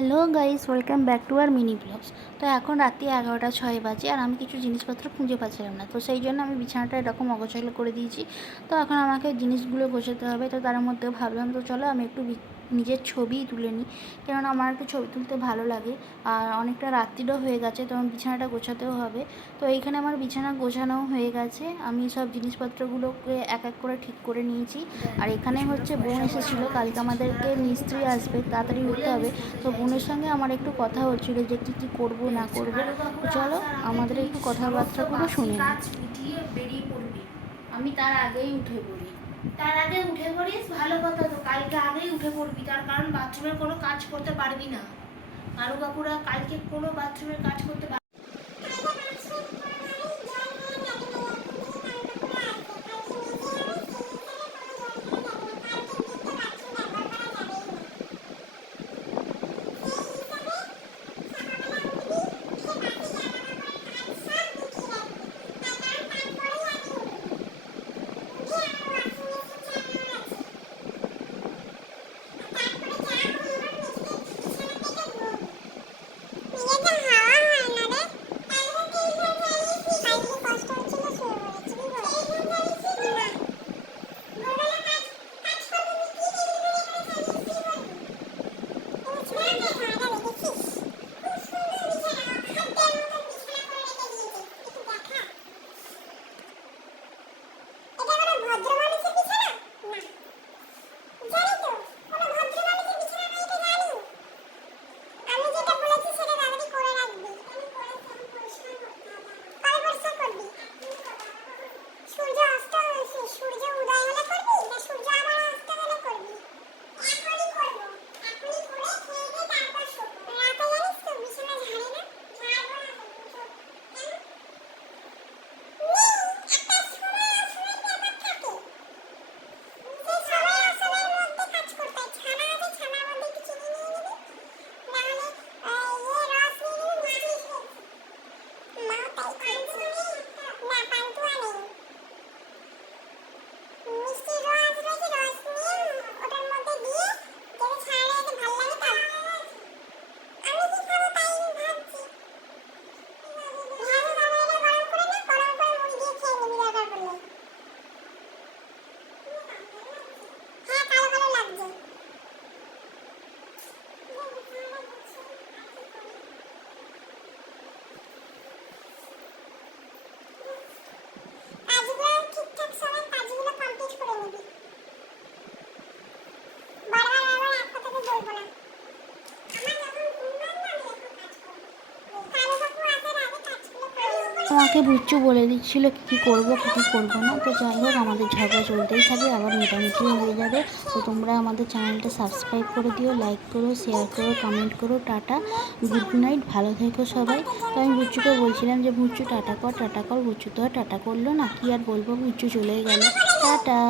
Hello guys, welcome back to our mini vlogs. তো এখন রাত্রি এগারোটা ছয় বাজে আর আমি কিছু জিনিসপত্র খুঁজে পাচ্ছিলাম না। তো সেই জন্য আমি বিছানাটা এরকম অগোছালো করে দিয়েছি। তো এখন আমাকে জিনিসগুলো গোছাতে হবে। তো তার মধ্যে ভাবলাম, তো চলো আমি একটু নিজের ছবিই তুলে নিই। কেননা আমার একটু ছবি তুলতে ভালো লাগে। আর অনেকটা রাত্রিরও হয়ে গেছে, তো আমার বিছানাটা গোছাতেও হবে। তো এইখানে আমার বিছানা গোছানোও হয়ে গেছে। আমি সব জিনিসপত্রগুলোকে এক এক করে ঠিক করে নিয়েছি। আর এখানে হচ্ছে বোন এসেছিল, কালকে আমাদেরকে মিস্ত্রি আসবে, তাড়াতাড়ি উঠতে হবে। তো বোনের সঙ্গে আমার একটু কথা হচ্ছিল যে কী কী করব, না করব। চলো, আমাদের একটু কথাবার্তাগুলো শুনে বেরিয়ে পড়বি আমি তার আগেই উঠে পড়ি। তার আগে উঠে পড়িস? ভালো কথা তো, কালকে আগেই উঠে পড়বি। তার কারণ বাথরুমের কোনো কাজ করতে পারবি না। কারু কাকুরা কালকে কোনো বাথরুমের কাজ করতে আমাকে বুচ্চু বলে দিচ্ছিল কী করব, কী কী করব না। তো যাই হোক, আমাদের ঝগড়া চলতেই থাকে, আবার মোটামুটি হয়ে যাবে। তো তোমরা আমাদের চ্যানেলটা সাবস্ক্রাইব করে দিও লাইক করো শেয়ার করো কমেন্ট করো। টাটা গুড নাইট ভালো থেকো সবাই। তো আমি বুচ্চুকে বলছিলাম যে, বুচ্চু, টাটা কর টাটা কর, বুচ্চু তো আর টাটা করল না, কি আর বলব? বুচ্চু চলে গেল। টাটা।